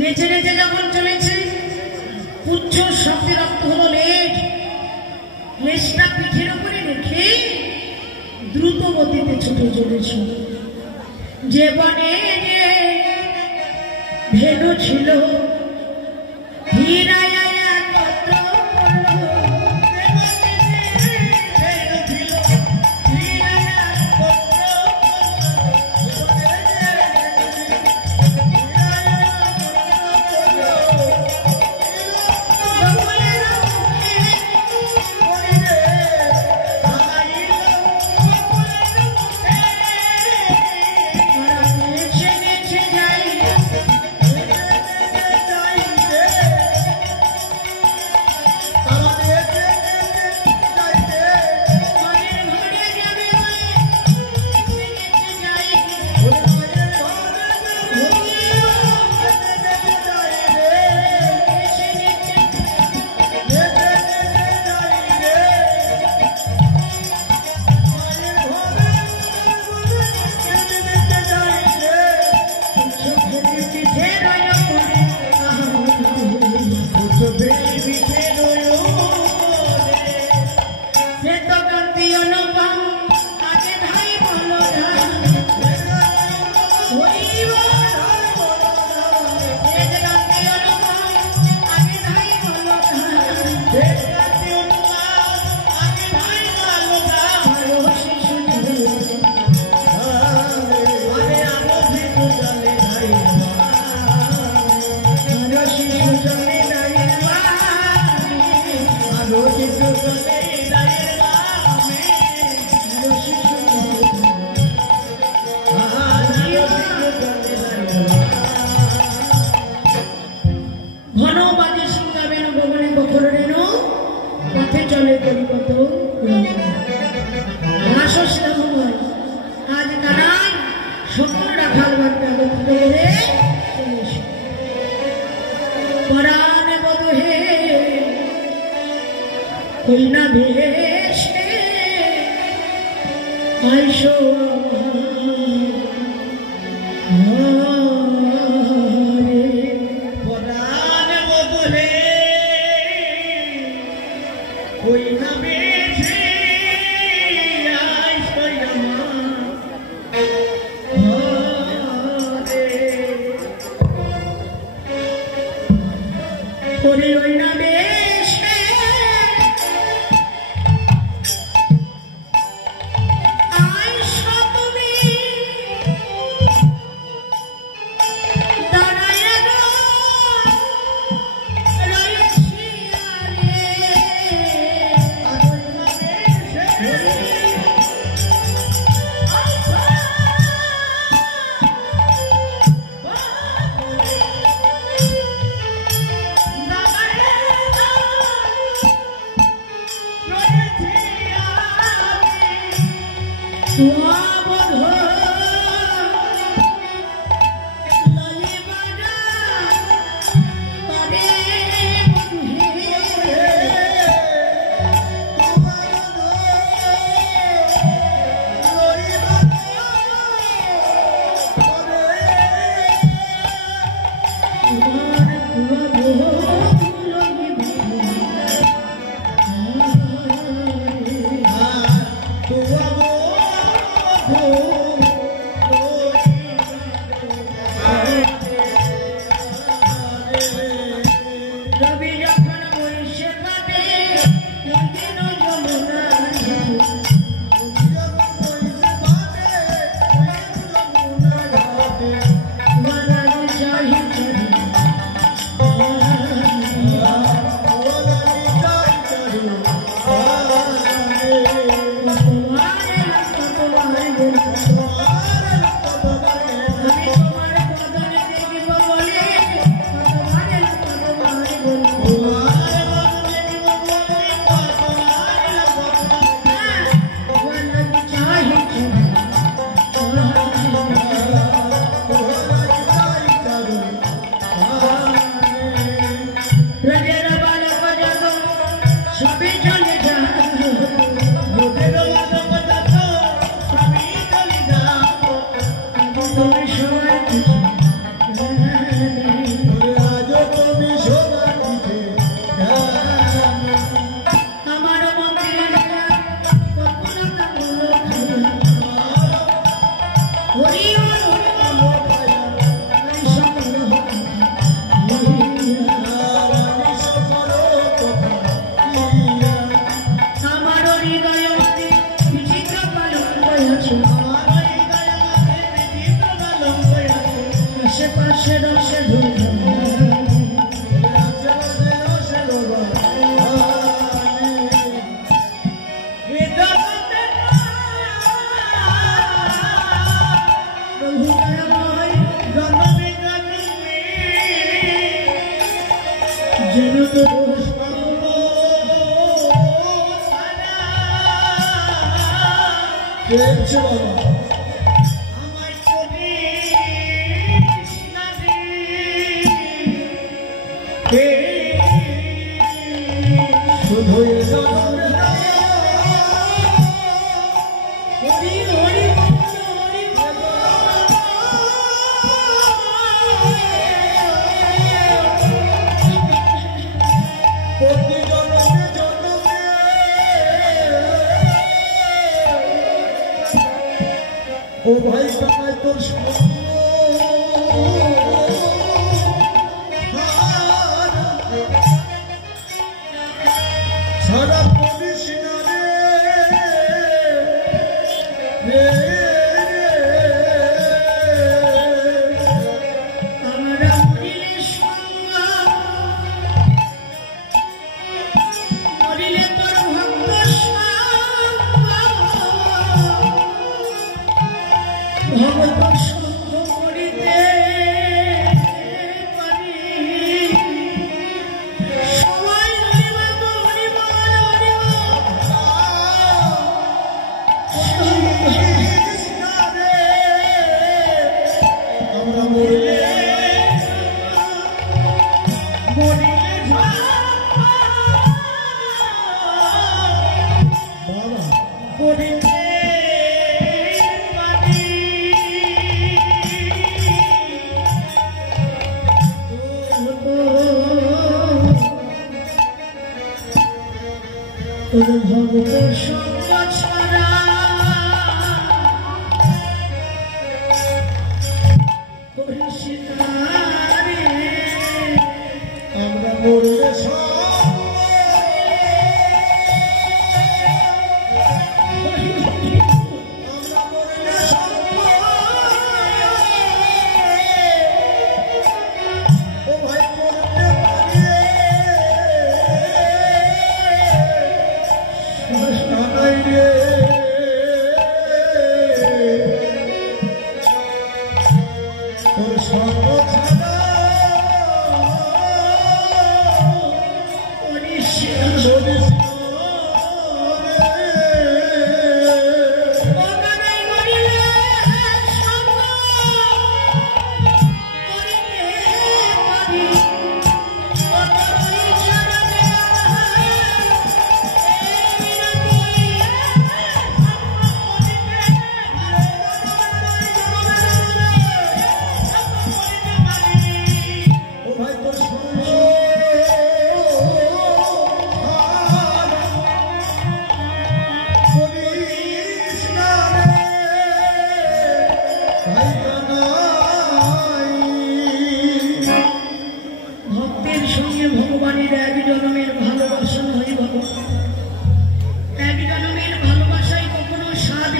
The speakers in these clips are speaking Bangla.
নেচে নেচে যখন চলেছে পুচ্ছ শব্দে রক্ত হলো লেজটা পিঠের উপরে রেখে দ্রুত গতিতে ছুটে চলেছে। যে বনে যে ভেনু ছিল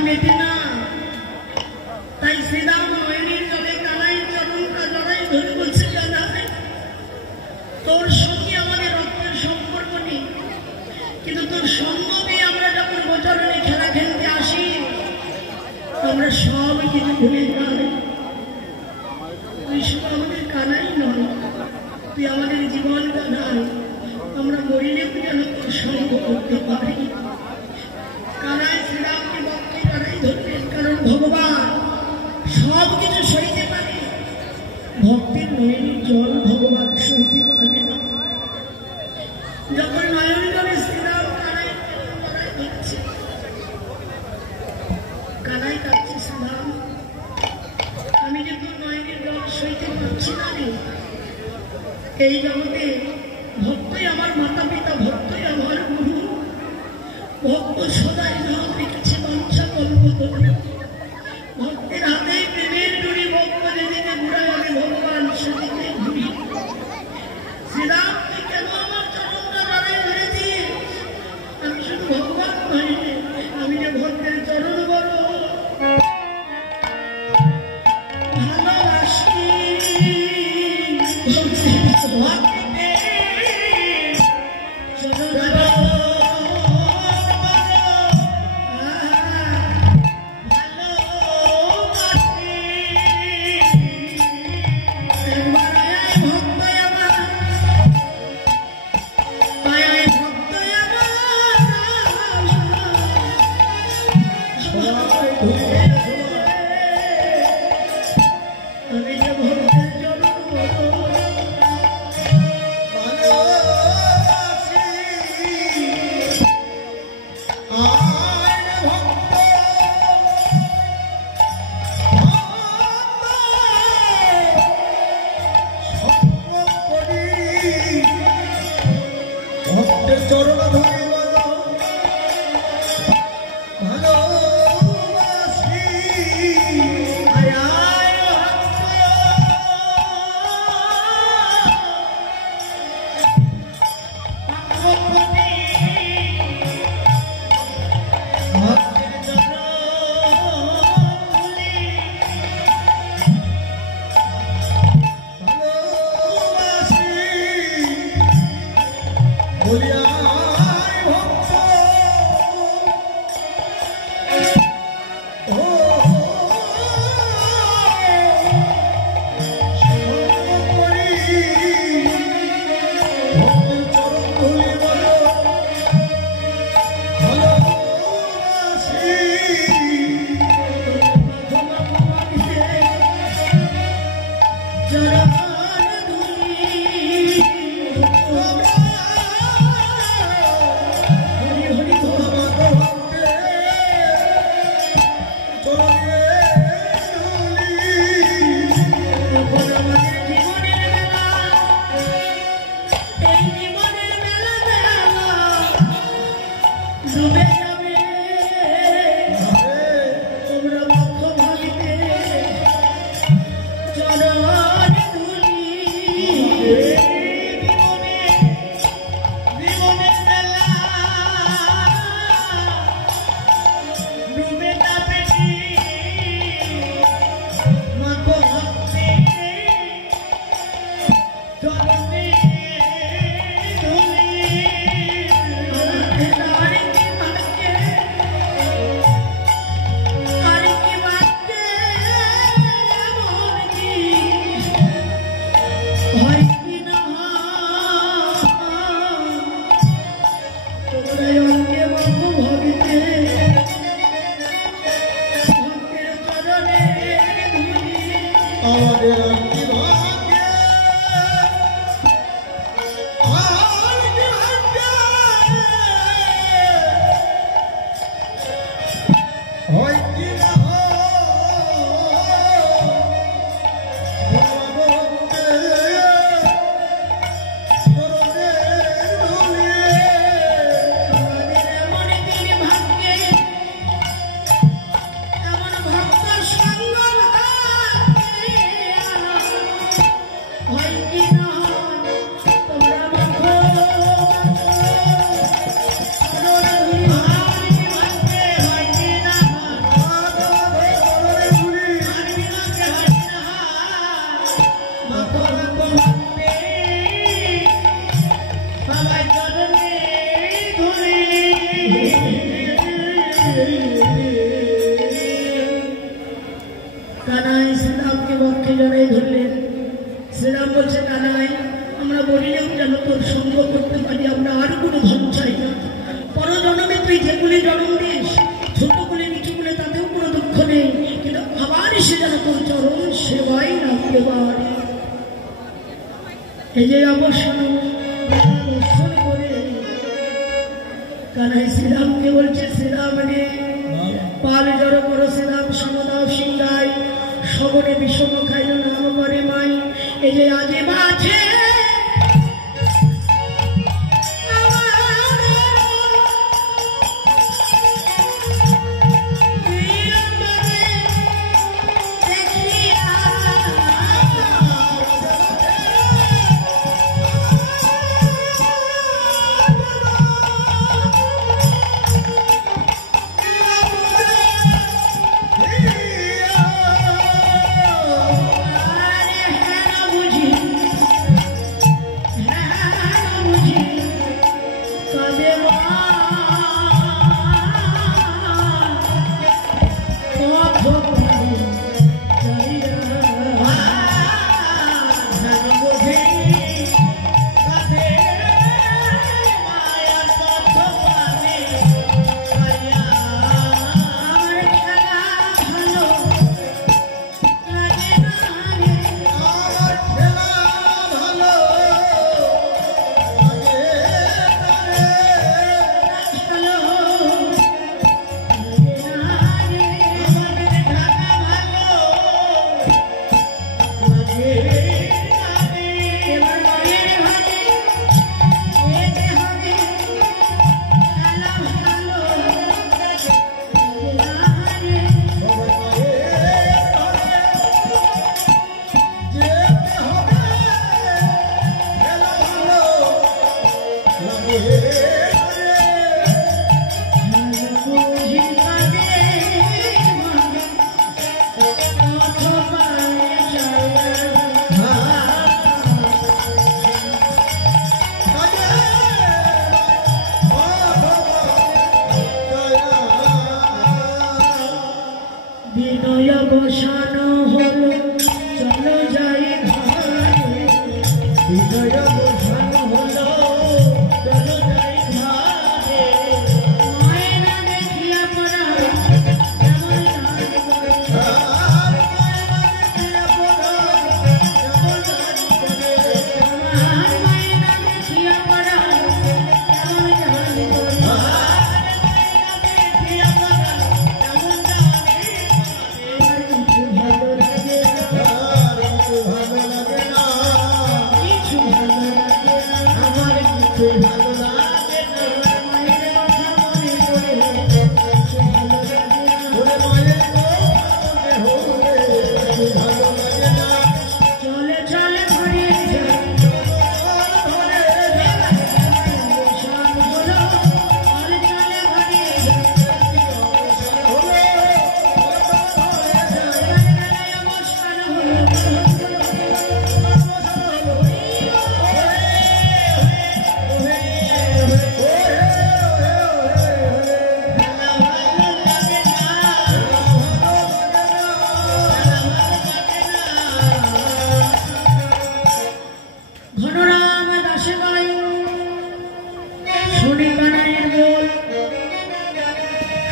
মেটে না। তাই শ্রীরাম নয়নের জলে কানাই চরণটা জড়াই ধরে বলছে, কানাই তোর সঙ্গে আমাদের রক্তের সম্পর্ক নেই, কিন্তু তোর সঙ্গ পেয়ে আমরা যখন গোচরণে খেলা খেলতে আসি আমরা সব কিছু ভুলে যাই। তুই শুধু আমাদের কানাই নয়, তুই আমাদের জীবন কানাই। আমরা মরিলেও যেন তোর সঙ্গ করতে পারি। কানাই শ্রীরামকে ভক্তি কানাই ধরবেন, কারণ ভগবান সব কিছু সইতে পারে, ভক্তের নয়নের জল ভগবান সইতে পারে না। যখন নয়ন জলে শ্রীরাম কানাই ধরছে, কানাই কাঁদছে, শ্রীরাম আমি যে তোর নয়নের জল সইতে পারছি না রে। এই জগতে ভক্তই আমার মাতা পিতা, ভক্তই আমার গুরু। ভক্ত সদাই নাম রেখেছে বাঞ্ছা কল্পতরু। ভক্তের হাতে প্রেমের ডুরি, ভক্ত যেদিকে ঘুরায় আমি ভগবান সেদিকে ঘুরি। শ্রীরাম তুই কেন আমার চরণটা জড়াই ধরেছিস? আমি শুধু ভগবান নই, আমি যে ভক্তের চরণ বড় ভালোবাসি। চরণ ধরে ভালোবাসি। কানাই শ্রীরামকে বক্ষে জড়াই ধরলেন। শ্রীরাম বলছে, কানাই, আমরা বলিলেও যেন তোর সঙ্গ করতে পারি, আমরা আর কোনো ধন চাই না। পরজন্মে তুই যেগুলি জন্ম দিস, ছোটগুলি নিচুগুলি, তাতেও কোনো দুঃখ নেই, কিন্তু আবার এসে যেন তোর চরণ সেবাই রাখতে পারে। এই যে অবসর করে কানাই শ্রীরামকে বলছে, শ্রীরাম রে, পাল জড়ো করো শ্রীরাম, সমদাও সিংহাই, সবরে বিষম খাইল নাম করে মাই। এই যে আজে বাছে বসানো হলো, চলো যাই ঘরে। বিনয় বসানো হলো, চলো যাই ঘরে। মায়েরা দেখিয়া পড়া যেমন মায়েরা দেখিয়া পড়া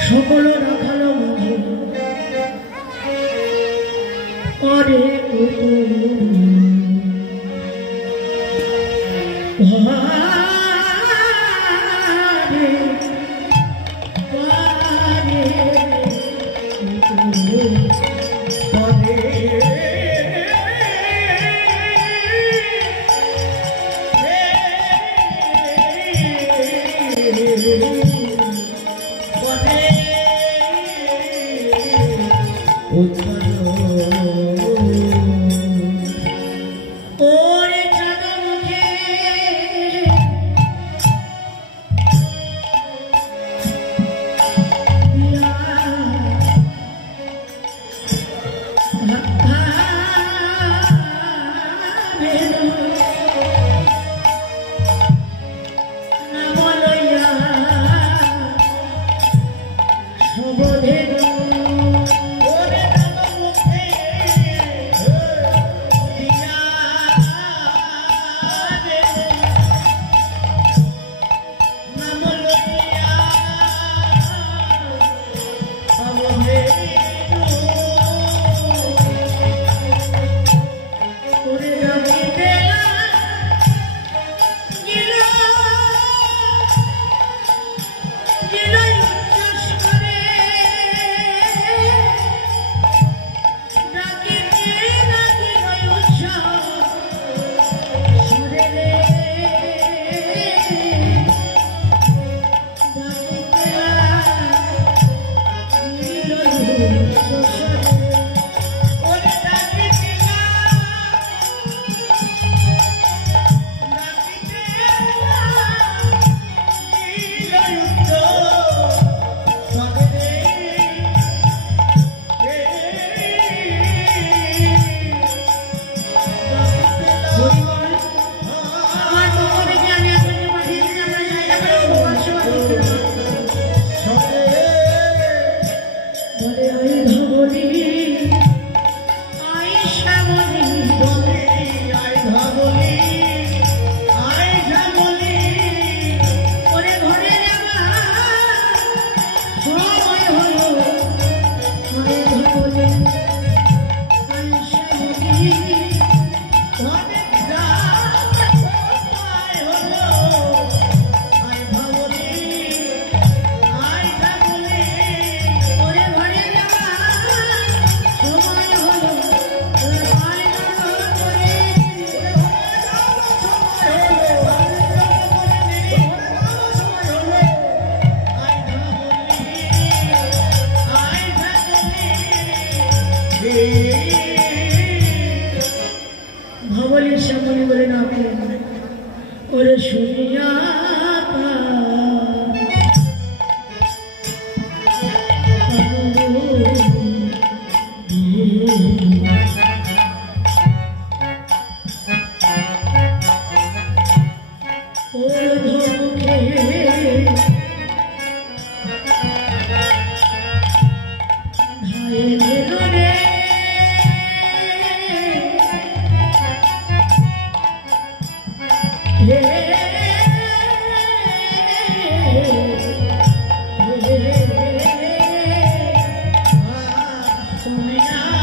সকল রাখালো মাঝে করে ভাবলির সামনে বলে না ওরে শুনিয়া Sonia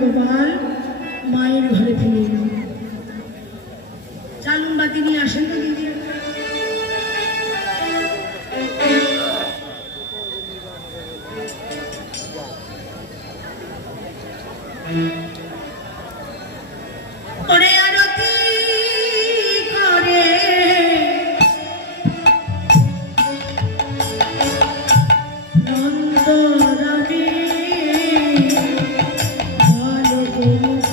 গোপাল মায়ের ঘরে ফিরে এলো। চালুন বাতি নিয়ে আসেন তো দিদি। ওরে আরতি করে নন্দরানী ভালো মুখ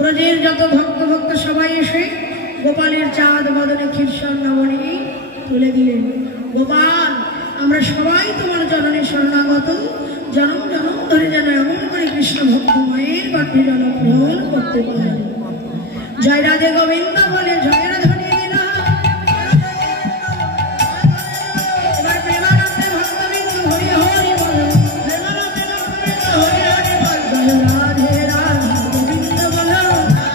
ব্রজের যত ভক্ত সবাই এসে গোপালের চাঁদ বদনে ক্ষীরসন্নামণি তুলে দিলেন। গোপাল আমরা সবাই তোমার জননী শরণাগত, জনম জনম ধরে যেন এমন করে কৃষ্ণ ভক্ত মায়ের বাটি যেন গ্রহণ করতে পারে। জয় রাধে গোবিন্দ বলে জয় রাধে লীলা। এবার প্রেমানন্দে ভক্তবৃন্দ হরি হরি বল, প্রেমানন্দে ভক্তবৃন্দ হরি হরি বল। জয় রাধে রাধে গোবিন্দ বল,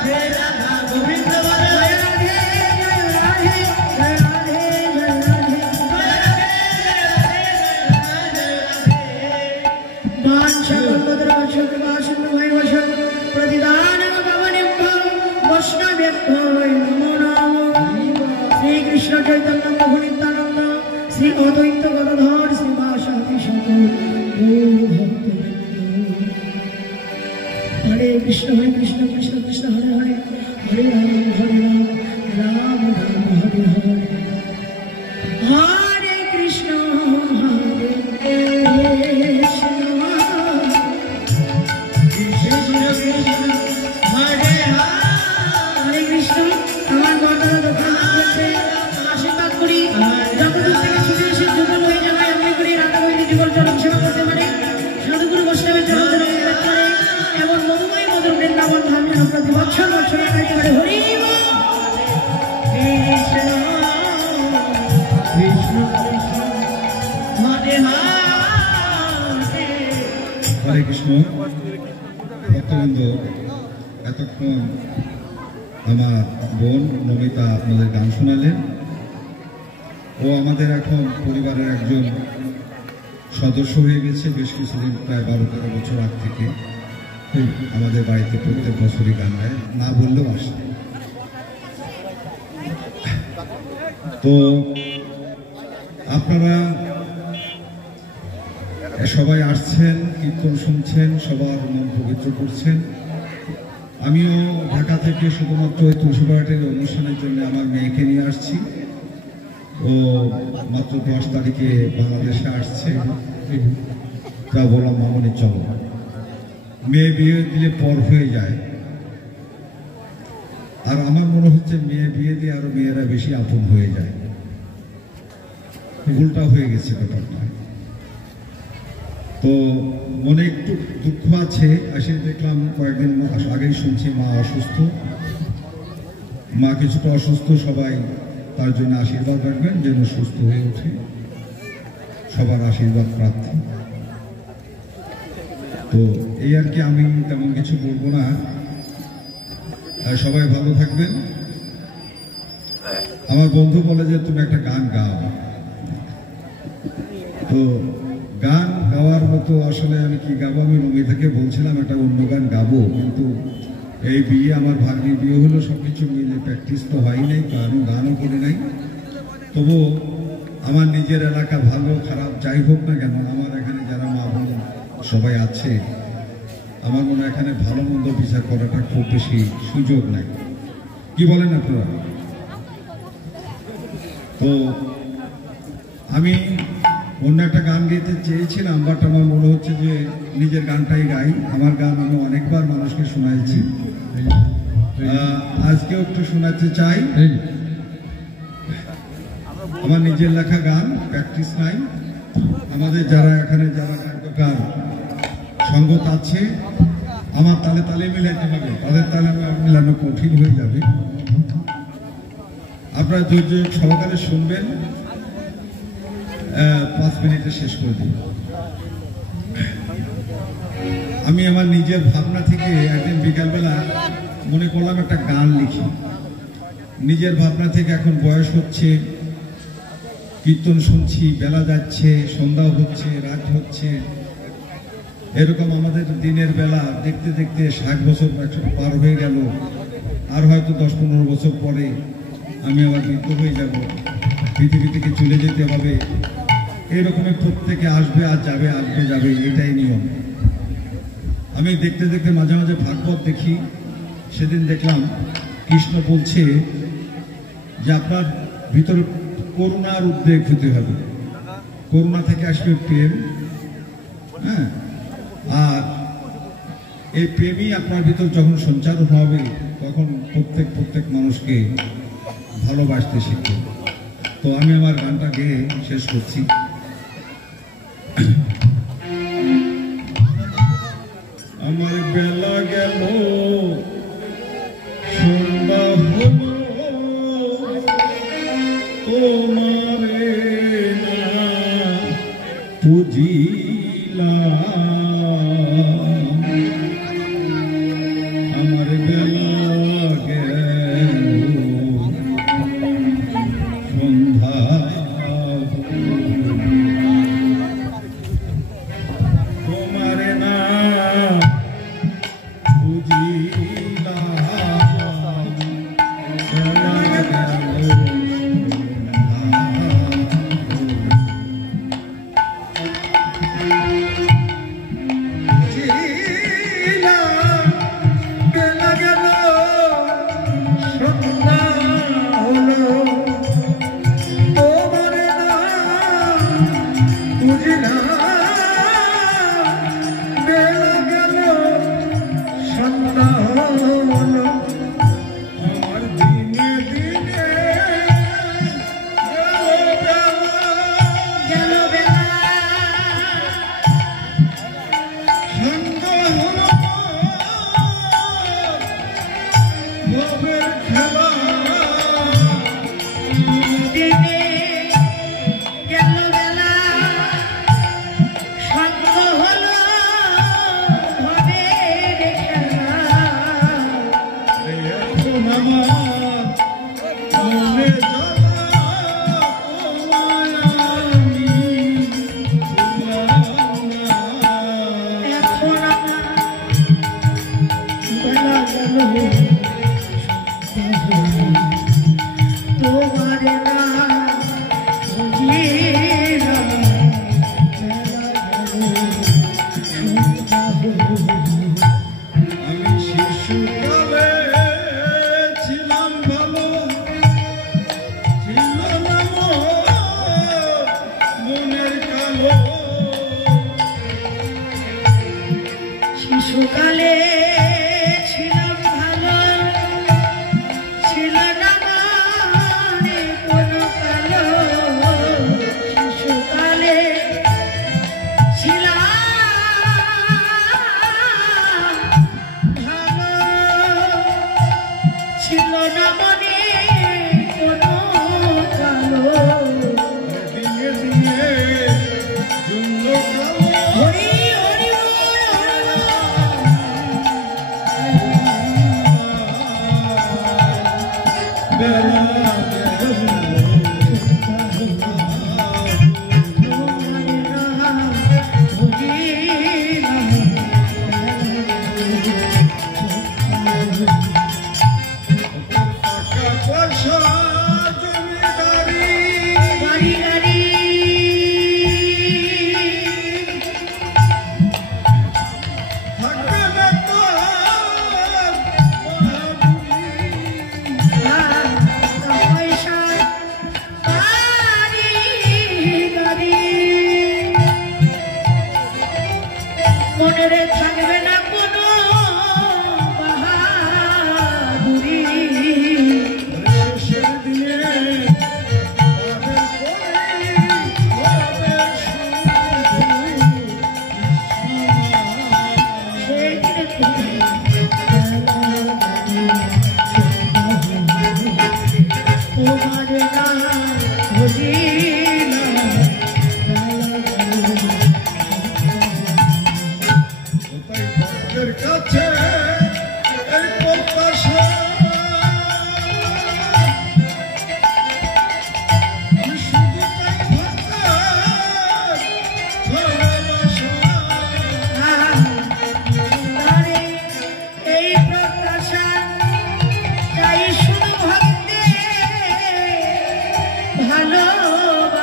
হে রাধা গোবিন্দ বল। জয় রাধে জয় রাধে জয় রাধে জয় রাধে জয় রাধে বাঞ্ছা কল্পতরু শুক্রবাসন ভৈবশ প্রতিদানং ভবনেভ্যং বৈষ্ণবেভ্যো নমো নমঃ। শ্রীকৃষ্ণ চৈতন্য প্রভু নিত্যানন্দ, শ্রী অদ্বৈত গদাধর শ্রীবাসাদি সকল গৌর ভক্তবৃন্দ। হরে কৃষ্ণ কৃষ্ণ কৃষ্ণ হরে হরে, হরে রাম রাম রাম হরে হরে। হরে কৃষ্ণ হরে কৃষ্ণ হরে কৃষ্ণ। আমার বর্তমান দোকান আছে, আশীর্বাদ করি যত দূর থেকে ছুটে এসে যুগল হয়ে যাবে এমনি করি রাধা বৈদিক যুগল চরণ সেবা করতে পারে, সাধুগুরু বৈষ্ণবের চরণ উল্লেখ করে এমন মধুময় মধুর বৃন্দাবন ধাম যেন প্রতি বছর বছর লাগাইতে পারে। হরি কৃষ্ণ কৃষ্ণ কৃষ্ণ হরে হরে কৃষ্ণ। ভক্তবৃন্দ, এতক্ষণ আমার বোন নমিতা আপনাদের গান শোনালেন। ও আমাদের এখন পরিবারের একজন সদস্য হয়ে গেছে। বেশ কিছুদিন, প্রায় 12-13 বছর আগ থেকে আমাদের বাড়িতে প্রত্যেক বছরই গান গায়, না বললেও আসে। তো আপনারা সবাই আসছেন, কীর্তন শুনছেন, সবার মন পবিত্র করছেন। আমিও ঢাকা থেকে শুধুমাত্র ওই তুলসীপাড়াটের অনুষ্ঠানের জন্য আমার মেয়েকে নিয়ে আসছি। ও মাত্র 10 তারিখে বাংলাদেশে আসছে। যা বললাম, মামনি চলো। মেয়ে বিয়ে দিলে পর হয়ে যায়, আর আমার মনে হচ্ছে মেয়ে বিয়ে দিয়ে আরো মেয়েরা বেশি আপন হয়ে যায়। উল্টা হয়ে গেছে ব্যাপারটা। তো মনে একটু দুঃখ আছে। আসে দেখলাম কয়েকদিন আগেই শুনছি মা অসুস্থ, মা কিছুটা অসুস্থ। সবাই তার জন্য আশীর্বাদ রাখবেন যেন সুস্থ হয়ে ওঠে, সবার আশীর্বাদ প্রার্থী। তো এই আর কি, আমি তেমন কিছু বলবো না। সবাই ভালো থাকবেন। আমার বন্ধু বলে যে তুমি একটা গান গাও, তো গান গাওয়ার মতো আসলে আমি কি গাবো? আমি নমিতাকে বলছিলাম একটা অন্য গান গাবো, কিন্তু এই বিয়ে, আমার ভাগ্নির বিয়ে হলো, সবকিছু মিলে প্র্যাকটিস তো হয় নাই, গানও করি নাই। তবু আমার নিজের এলাকা ভালো খারাপ যাই হোক না কেন, আমার এখানে যারা মা বোন সবাই আছে, আমার মনে হয় এখানে ভালো মন্দ বিচার করাটা খুব বেশি সুযোগ নাই। কি বলেন আপনারা? তো আমি অন্য একটা গান গাইতে চেয়েছিলাম, বাট আমার মনে হচ্ছে যে নিজের গানটাই গাই। আমার গান আমি অনেকবার মানুষকে শোনাইছি, আজকেও একটু শোনাতে চাই। আমার নিজের লেখা গান, প্র্যাকটিস নাই। আমাদের যারা এখানে যারা গান সঙ্গত আছে, আমার তালে তালে মিলাইতে হবে, তাদের তালে মিলানো কঠিন হয়ে যাবে। আপনারা ধৈর্য সহকারে শুনবেন, 5 মিনিটে শেষ করে দিই। আমি আমার নিজের ভাবনা থেকে একদিন বিকালবেলা মনে করলাম একটা গান লিখি। নিজের ভাবনা থেকে, এখন বয়স হচ্ছে, কীর্তন শুনছি, বেলা যাচ্ছে, সন্ধ্যা হচ্ছে, রাত হচ্ছে, এরকম আমাদের দিনের বেলা দেখতে দেখতে 60 বছর পার হয়ে গেল। আর হয়তো 10-15 বছর পরে আমি আবার বৃদ্ধ হয়ে যাব, পৃথিবী থেকে চলে যেতে হবে। এরকমের প্রত্যেকে আসবে আর যাবে, আসবে যাবে, এটাই নিয়ম। আমি দেখতে দেখতে মাঝে মাঝে ভাগবত দেখি। সেদিন দেখলাম কৃষ্ণ বলছে যে আপনার ভিতরে করুণার উদ্বেগ হতে হবে, করুণা থেকে আসবে প্রেম। হ্যাঁ, আর এই প্রেমই আপনার ভিতর যখন সঞ্চারণ হবে, তখন প্রত্যেক মানুষকে ভালোবাসতে শিখবে। তো আমি আমার গানটা গেয়ে শেষ করছি। তোমারে না বুঝিলাম আমার বেলা গেল সন্ধ্যা তোমারে না বুঝিলাম বেলা গেল শিশুকালে ছিলাম ভালো, ছিল না মনে কোনো কালো। শিশুকালে ছিলাম ভালো, ছিল না মনে কোনো কালো। হরি মনে থাকবে না কোনো বাহাদুরি। তোমার না কাছে এই প্রত্যাশা শুধু তাই এই প্রত্যাশা চাই শুধু ভক্তে ভালোবাসা।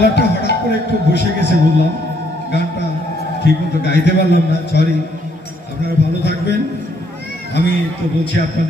গলাটা হঠাৎ করে একটু বসে গেছে বললাম, গানটা ঠিক মতো গাইতে পারলাম না, সরি। আপনারা ভালো থাকবেন। আমি তো বলছি আপনাদের